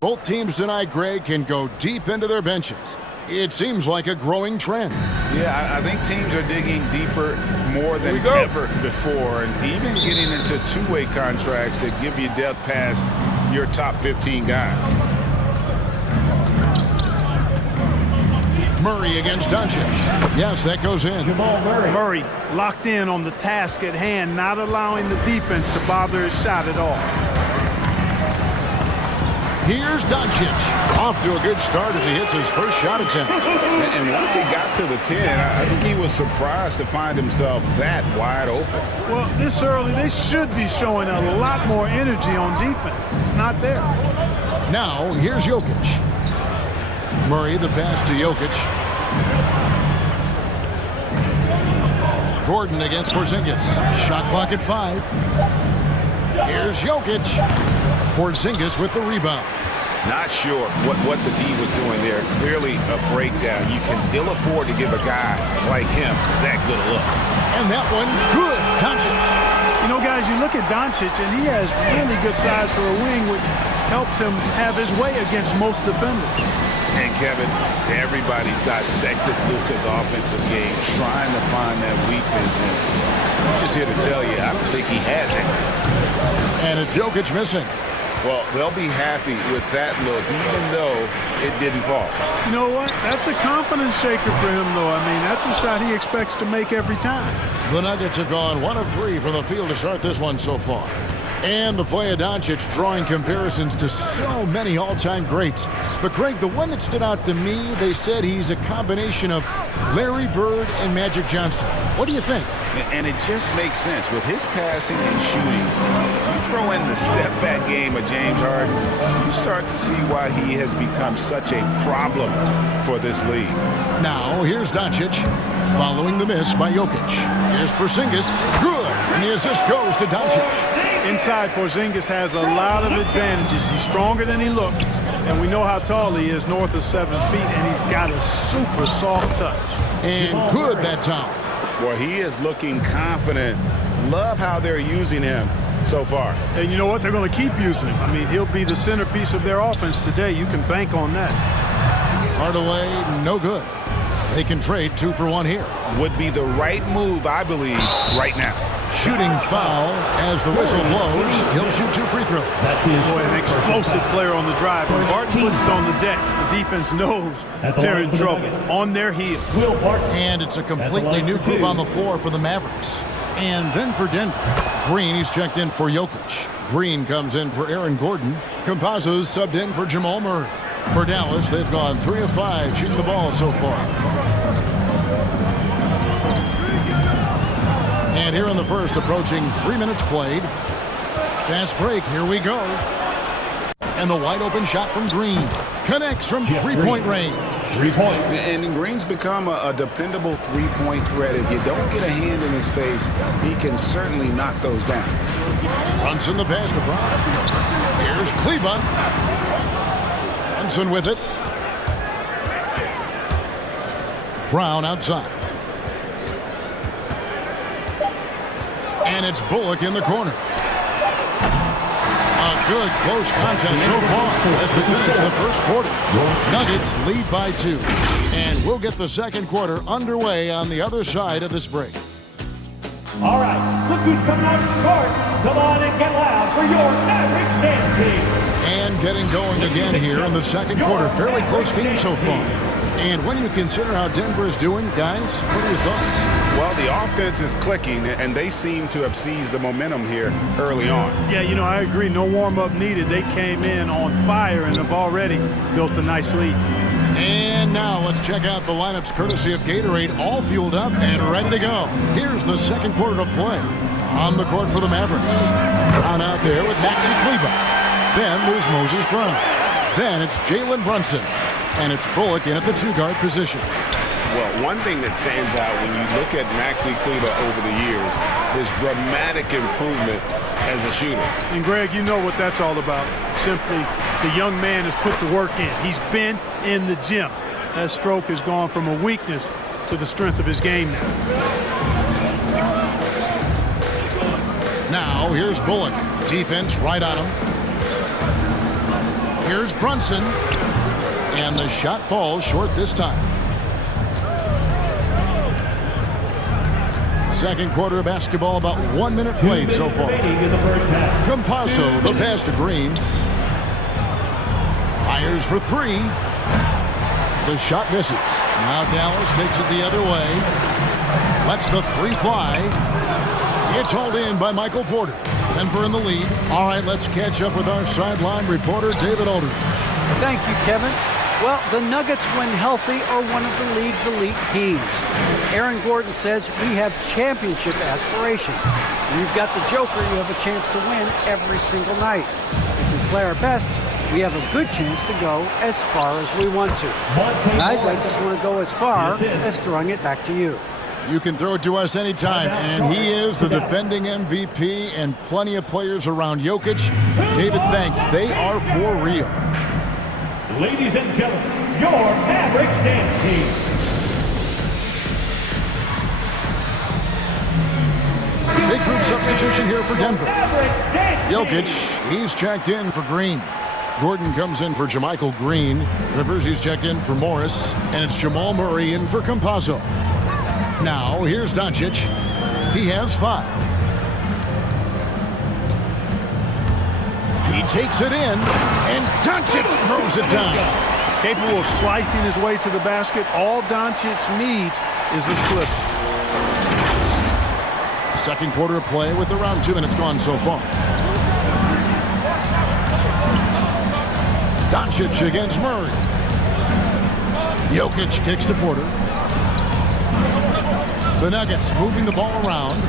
Both teams tonight, Greg, can go deep into their benches. It seems like a growing trend. Yeah, I think teams are digging deeper more than ever before, and even getting into two-way contracts that give you depth past your top 15 guys. Murray against Doncic. Yes, that goes in. Murray locked in on the task at hand, not allowing the defense to bother his shot at all. Here's Doncic. Off to a good start as he hits his first shot attempt. And once he got to the 10, I think he was surprised to find himself that wide open. Well, this early, they should be showing a lot more energy on defense. It's not there. Now, here's Jokic. Murray, the pass to Jokic. Gordon against Porzingis. Shot clock at 5. Here's Jokic. Porzingis with the rebound. Not sure what the D was doing there. Clearly a breakdown. You can ill afford to give a guy like him that good a look. And that one's good. Doncic. You know, guys, you look at Doncic, and he has really good size for a wing, which helps him have his way against most defenders. And, Kevin, everybody's dissected Luka's offensive game, trying to find that weakness. And I'm just here to tell you, I don't think he has it. And it's Jokic missing. Well, they'll be happy with that look, even though it didn't fall. You know what? That's a confidence shaker for him, though. I mean, that's a shot he expects to make every time. The Nuggets have gone 1 of 3 from the field to start this one so far. And the play of Doncic drawing comparisons to so many all-time greats. But, Greg, the one that stood out to me, they said he's a combination of Larry Bird and Magic Johnson. What do you think? And it just makes sense. With his passing and shooting, you throw in the step-back game of James Harden, you start to see why he has become such a problem for this league. Now, here's Doncic, following the miss by Jokic. Here's Porzingis. Good. And the assist goes to Doncic. Inside, Porzingis has a lot of advantages. He's stronger than he looks, and we know how tall he is, north of 7 feet, and he's got a super soft touch. And good that time. Well, he is looking confident. Love how they're using him so far. And you know what? They're going to keep using him. I mean, he'll be the centerpiece of their offense today. You can bank on that. Hardaway, no good. They can trade 2 for 1 here. Would be the right move, I believe, right now. Shooting foul as the whistle blows. He'll shoot 2 free throws. Boy, an explosive player on the drive. When Barton puts it on the deck, the defense knows they're in trouble. On their heels. And it's a completely new group on the floor for the Mavericks. And then for Denver, Green, he's checked in for Jokic. Green comes in for Aaron Gordon. Campazzo's subbed in for Jamal Murray. For Dallas, they've gone 3 of 5 shooting the ball so far. And here in the first, approaching 3 minutes played. Fast break, here we go. And the wide open shot from Green. Connects from three-point range. 3 points. And Green's become a dependable three-point threat. If you don't get a hand in his face, he can certainly knock those down. Brunson the pass to Brown. Here's Kleba. Brunson with it. Brown outside. And it's Bullock in the corner. A good close contest so far as we finish the first quarter. Nuggets lead by 2. And we'll get the second quarter underway on the other side of this break. All right, look who's coming out of the court. Come on and get loud for your Mavericks dance team. And getting going again here in the second quarter. Fairly close game so far. And when you consider how Denver is doing, guys, what are your thoughts? Well, the offense is clicking, and they seem to have seized the momentum here early on. Yeah, you know, I agree. No warm-up needed. They came in on fire and have already built a nice lead. And now let's check out the lineups courtesy of Gatorade, all fueled up and ready to go. Here's the second quarter of play. On the court for the Mavericks. Brown out there with Maxi Kleba. Then there's Moses Brown. Then it's Jalen Brunson. And it's Bullock in at the 2-guard position. Well, one thing that stands out when you look at Maxi Kleba over the years is dramatic improvement as a shooter. And, Greg, you know what that's all about. Simply, the young man has put the work in. He's been in the gym. That stroke has gone from a weakness to the strength of his game now. Now, here's Bullock. Defense right on him. Here's Brunson. And the shot falls short this time. Second quarter of basketball, about 1 minute played so far. Campasso, the pass to Green. Fires for three. The shot misses. Now Dallas takes it the other way. Lets the three fly. It's hauled in by Michael Porter. Denver in the lead. All right, let's catch up with our sideline reporter, David Aldridge. Thank you, Kevin. Well, the Nuggets, when healthy, are one of the league's elite teams. Aaron Gordon says we have championship aspirations. When you've got the Joker, you have a chance to win every single night. If we play our best, we have a good chance to go as far as we want to. Guys, I just want to go as far as throwing it back to you. You can throw it to us anytime, and he is the defending MVP and plenty of players around Jokic. David, thanks. They are for real. Ladies and gentlemen, your Mavericks dance team. Big group substitution here for Denver. Jokic, he's checked in for Green. Gordon comes in for JaMychal Green. Rivers, he's checked in for Morris. And it's Jamal Murray in for Campasso. Now, here's Doncic. He has 5. He takes it in, and Doncic throws it down. Capable of slicing his way to the basket. All Doncic needs is a slip. Second quarter of play with around 2 minutes gone so far. Doncic against Murray. Jokic kicks to Porter. The Nuggets moving the ball around.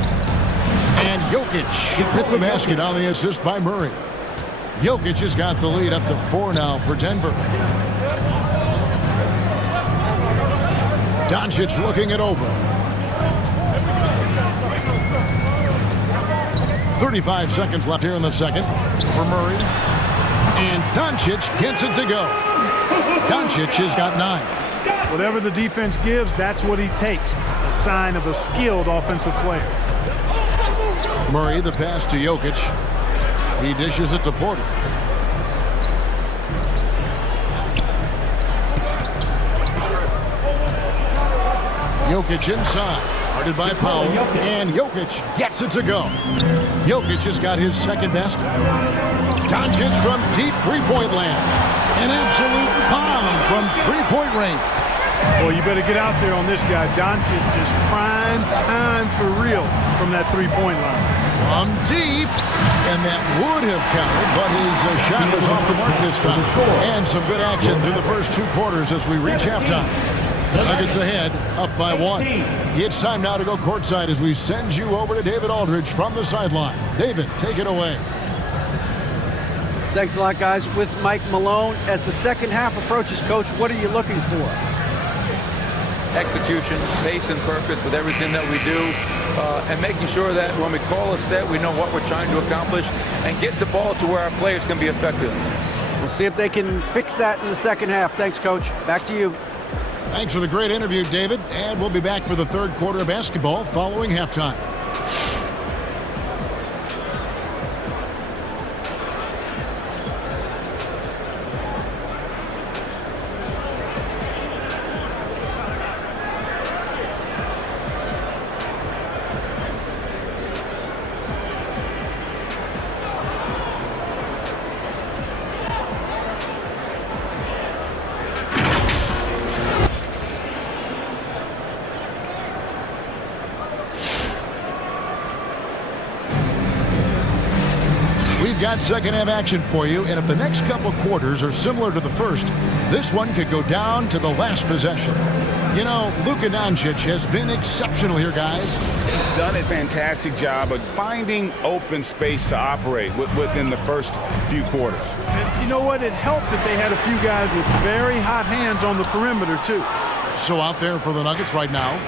And Jokic with the basket on the assist by Murray. Jokic has got the lead up to 4 now for Denver. Doncic looking it over. 35 seconds left here in the second for Murray. And Doncic gets it to go. Doncic has got 9. Whatever the defense gives, that's what he takes. A sign of a skilled offensive player. Murray, the pass to Jokic. He dishes it to Porter. Jokic inside. Guarded by Powell. And Jokic gets it to go. Jokic has got his second basket. Doncic from deep three-point land. An absolute bomb from three-point range. Well, you better get out there on this guy. Doncic is prime time for real from that three-point line. From deep, and that would have counted, but his shot was off the mark this time. And some good action through the first 2 quarters as we reach halftime. Nuggets ahead, up by 1. It's time now to go courtside as we send you over to David Aldridge from the sideline. David, take it away. Thanks a lot, guys. With Mike Malone, as the second half approaches, Coach, what are you looking for? Execution, pace and purpose with everything that we do, and making sure that when we call a set, we know what we're trying to accomplish and get the ball to where our players can be effective. We'll see if they can fix that in the second half. Thanks, Coach. Back to you. Thanks for the great interview, David. And we'll be back for the third quarter of basketball following halftime. Got second half action for you, and if the next couple quarters are similar to the first, this one could go down to the last possession. You know, Luka Doncic has been exceptional here, guys. He's done a fantastic job of finding open space to operate within the first few quarters. And you know what? It helped that they had a few guys with very hot hands on the perimeter, too. So out there for the Nuggets right now,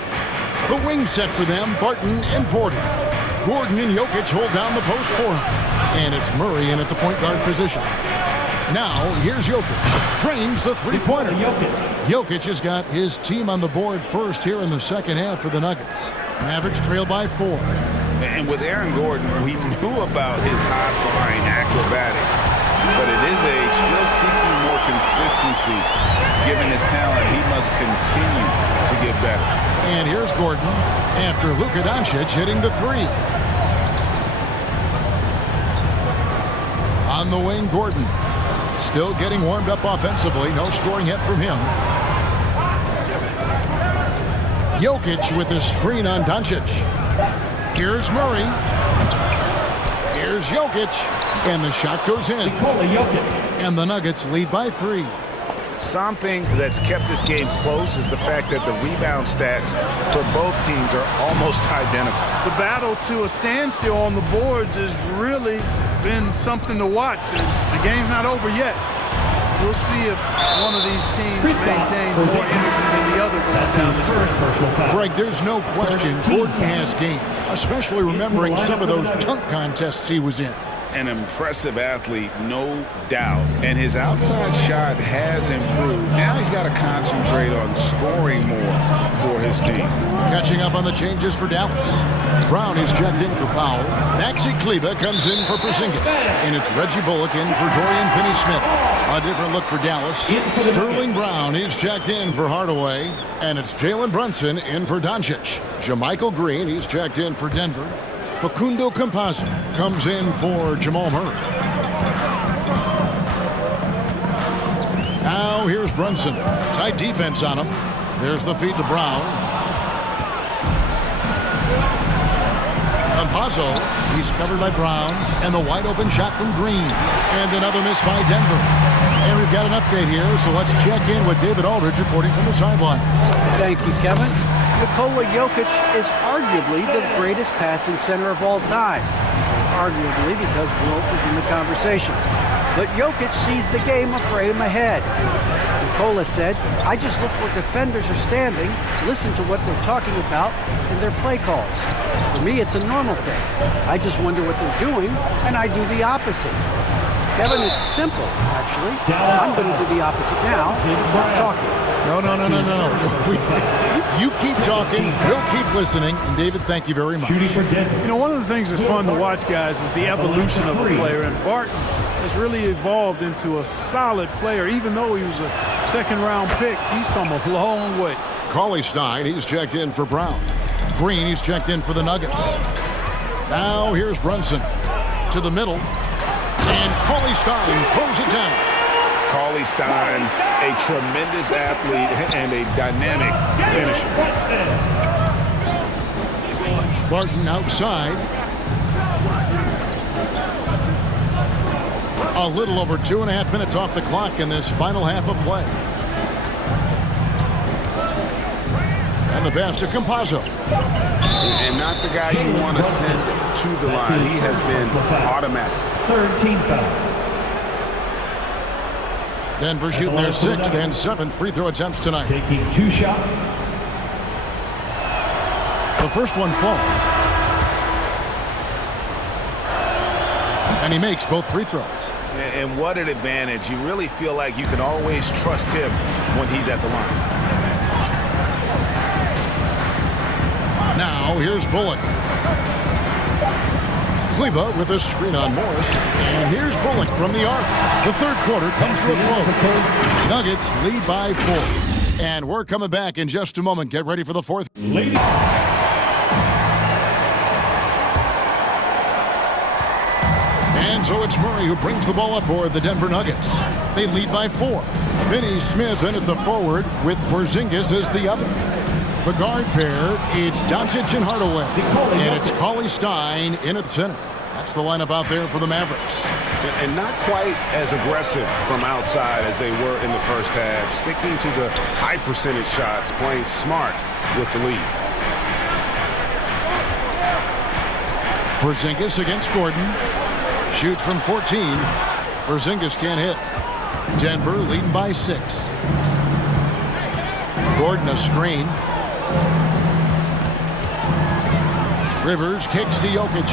the wing set for them, Barton and Porter. Gordon and Jokic hold down the post for him. And it's Murray in at the point guard position. Now, here's Jokic. Trains the three-pointer. Jokic has got his team on the board first here in the second half for the Nuggets. Mavericks trail by 4. And with Aaron Gordon, we knew about his high-flying acrobatics. but at his age, still seeking more consistency. Given his talent, he must continue to get better. And here's Gordon after Luka Doncic hitting the three. On the wing, Gordon. Still getting warmed up offensively. No scoring yet from him. Jokic with the screen on Doncic. Here's Murray. Here's Jokic. And the shot goes in. And the Nuggets lead by 3. Something that's kept this game close is the fact that the rebound stats for both teams are almost identical. The battle to a standstill on the boards has really been something to watch. And the game's not over yet. We'll see if one of these teams maintains more energy than the other. Greg, there's no question Gordon has game, especially remembering some of those dunk contests he was in. An impressive athlete, no doubt. And his outside shot has improved. Now he's got to concentrate on scoring more for his team. Catching up on the changes for Dallas. Brown is checked in for Powell. Maxi Kleber comes in for Porzingis. And it's Reggie Bullock in for Dorian Finney-Smith. A different look for Dallas. Sterling Brown is checked in for Hardaway. And it's Jalen Brunson in for Doncic. JaMychal Green, he's checked in for Denver. Facundo Campazzo comes in for Jamal Murray. Now here's Brunson. Tight defense on him. There's the feed to Brown. Campazzo, he's covered by Brown. And the wide open shot from Green. And another miss by Denver. And we've got an update here, so let's check in with David Aldridge reporting from the sideline. Thank you, Kevin. Nikola Jokic is arguably the greatest passing center of all time. I say arguably because Wilt is in the conversation. But Jokic sees the game a frame ahead. Nikola said, I just look where defenders are standing, listen to what they're talking about, and their play calls. For me, it's a normal thing. I just wonder what they're doing, and I do the opposite. Kevin, it's simple, actually. I'm going to do the opposite now. Stop talking. No. You keep talking, we'll keep listening. And David, thank you very much. You know, one of the things that's fun to watch, guys, is the evolution of a player. And Barton has really evolved into a solid player. Even though he was a second-round pick, he's come a long way. Cauley-Stein, he's checked in for Brown. Green, he's checked in for the Nuggets. Now here's Brunson to the middle. And Cauley-Stein throws it down. Cauley-Stein, a tremendous athlete and a dynamic finisher. Barton outside. A little over 2.5 minutes off the clock in this final half of play. And the pass to Campazzo. And not the guy you want to send to the line. He has been automatic. Third team foul. Denver shooting their 6th and 7th free throw attempts tonight. Taking 2 shots. The first one falls. And he makes both free throws. And what an advantage. You really feel like you can always trust him when he's at the line. Now here's Bullock. Kleber with a screen on Morris. And here's Bullock from the arc. The third quarter comes to a close. Nuggets lead by 4. And we're coming back in just a moment. Get ready for the fourth. And so it's Murray who brings the ball up for the Denver Nuggets. They lead by 4. Finney-Smith in at the forward with Porzingis as the other. The guard pair, it's Doncic and Hardaway. And it's Cauley-Stein in at center. That's the lineup out there for the Mavericks. And not quite as aggressive from outside as they were in the first half. Sticking to the high percentage shots, playing smart with the lead. Porzingis against Gordon. Shoots from 14. Porzingis can't hit. Denver leading by 6. Gordon a screen. Rivers kicks to Jokic.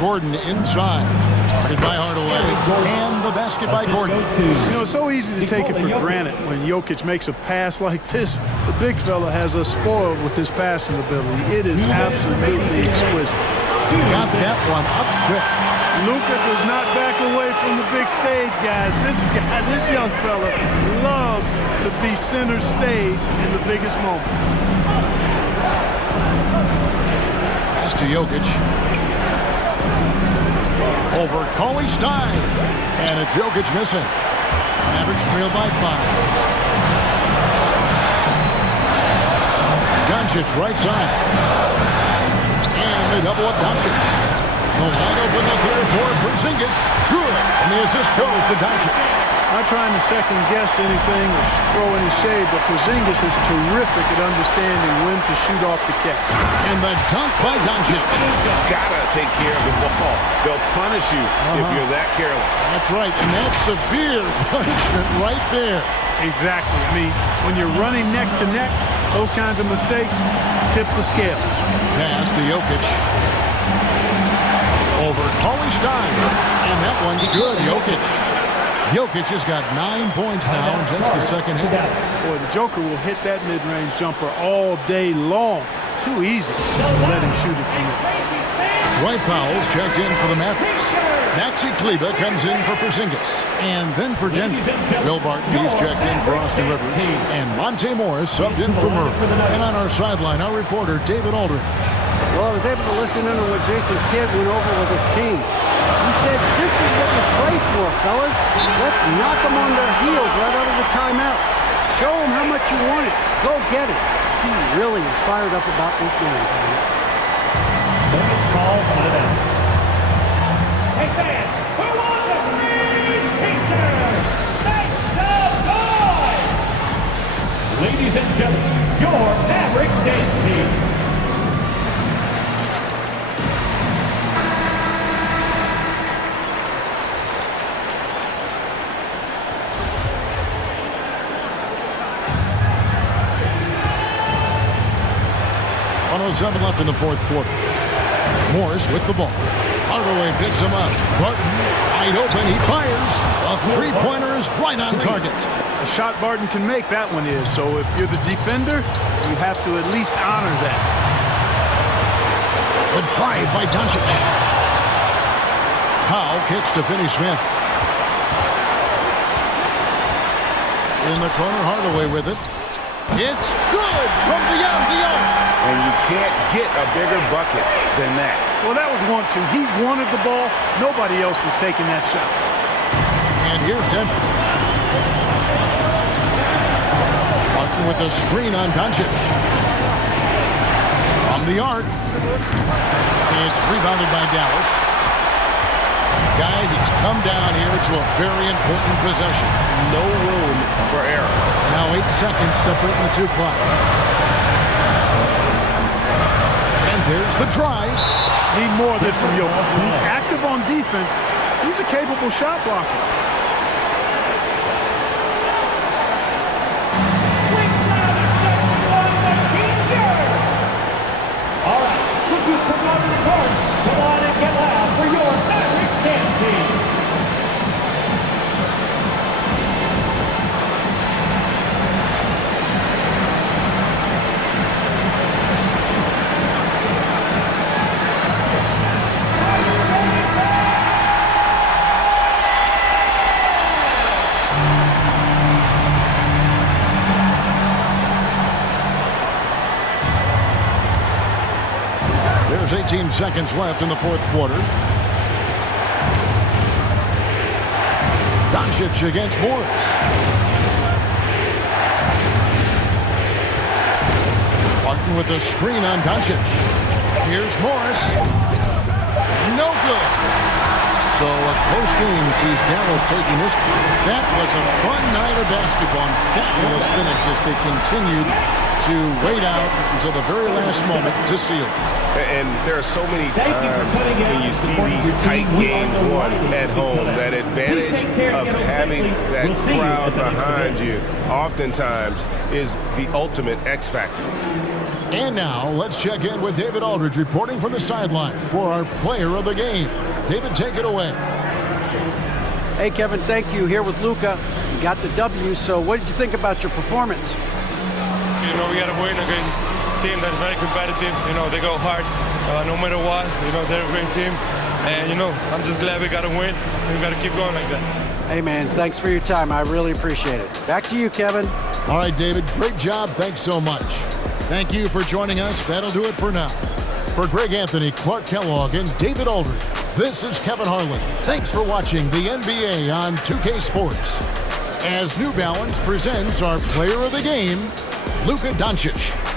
Gordon inside. Guarded by Hardaway. And the basket by Gordon. You know, it's so easy to take it for granted when Jokic makes a pass like this. The big fella has us spoiled with his passing ability. It is absolutely exquisite. Got that one up quick. Luka does not back away from the big stage, guys. This young fella loves to be center stage in the biggest moments. Pass to Jokic. Over Stein. And it's Jokic missing. Mavericks trail by 5. Doncic right side. And they double up Doncic. The wide open look here for Porzingis. Good. And the assist goes to Doncic. Not trying to second guess anything or throw any shade, but Porzingis is terrific at understanding when to shoot off the catch. And the dunk by Doncic. Gotta take care of the ball. They'll punish you if you're that careless. That's right, and that's severe punishment right there. Exactly. I mean, when you're running neck to neck, those kinds of mistakes tip the scales. Pass to Jokic. Over Stein. And that one's good, Jokic. Jokic has got 9 points now in just the second half. Boy, the Joker will hit that mid-range jumper all day long. Too easy to let him shoot it from there. Dwight Powell's checked in for the Mavericks. Maxi Kleber comes in for Porzingis. And then for Denver, Will Barton, he's checked in for Austin Rivers. And Monte Morris subbed in for Murray. And on our sideline, our reporter, David Aldridge. Well, I was able to listen in on what Jason Kidd went over with his team. He said, this is what we play for, fellas. Let's knock them on their heels right out of the timeout. Show them how much you want it. Go get it. He really is fired up about this game. It's called on it out. Hey, fans, who wants a free t-shirt? Make some noise! Ladies and gentlemen, your Mavericks dance team. .07 left in the fourth quarter. Morris with the ball. Hardaway picks him up. Barton wide open. He fires. A three-pointer is right on target. A shot Barton can make, that one is. So if you're the defender, you have to at least honor that. The drive by Doncic. Powell kicks to Finney-Smith. In the corner, Hardaway with it. It's good from beyond the arc. And you can't get a bigger bucket than that. Well, that was 1-2. He wanted the ball. Nobody else was taking that shot. And here's Denver. Barton with the screen on Doncic. From the arc. It's rebounded by Dallas. Guys, it's come down here to a very important possession. No room for error. Now 8 seconds separating the two clocks. And there's the drive. Need more of this from Jokic. When he's active on defense, he's a capable shot blocker. All right, cookies come out of the court. Come on and get loud for your Mavericks dance team. There's 18 seconds left in the fourth quarter. Doncic against Morris. Barton with the screen on Doncic. Here's Morris. No good. So a close game sees Dallas taking this. That was a fun night of basketball and fabulous finish as they continued to wait out until the very last moment to seal it. And there are so many times when you see these tight games won at home, that advantage of having that crowd behind you oftentimes is the ultimate X factor. And now let's check in with David Aldridge reporting from the sideline for our player of the game. David, take it away. Hey, Kevin, thank you. Here with Luka. You got the W, so what did you think about your performance? You know, we got to win against a team that is very competitive. You know, they go hard. no matter what. You know, they're a great team. And, you know, I'm just glad we got a win. We got to keep going like that. Hey, man, thanks for your time. I really appreciate it. Back to you, Kevin. All right, David, great job. Thanks so much. Thank you for joining us. That'll do it for now. For Greg Anthony, Clark Kellogg, and David Aldridge, this is Kevin Harlan. Thanks for watching the NBA on 2K Sports. As New Balance presents our player of the game, Luka Doncic.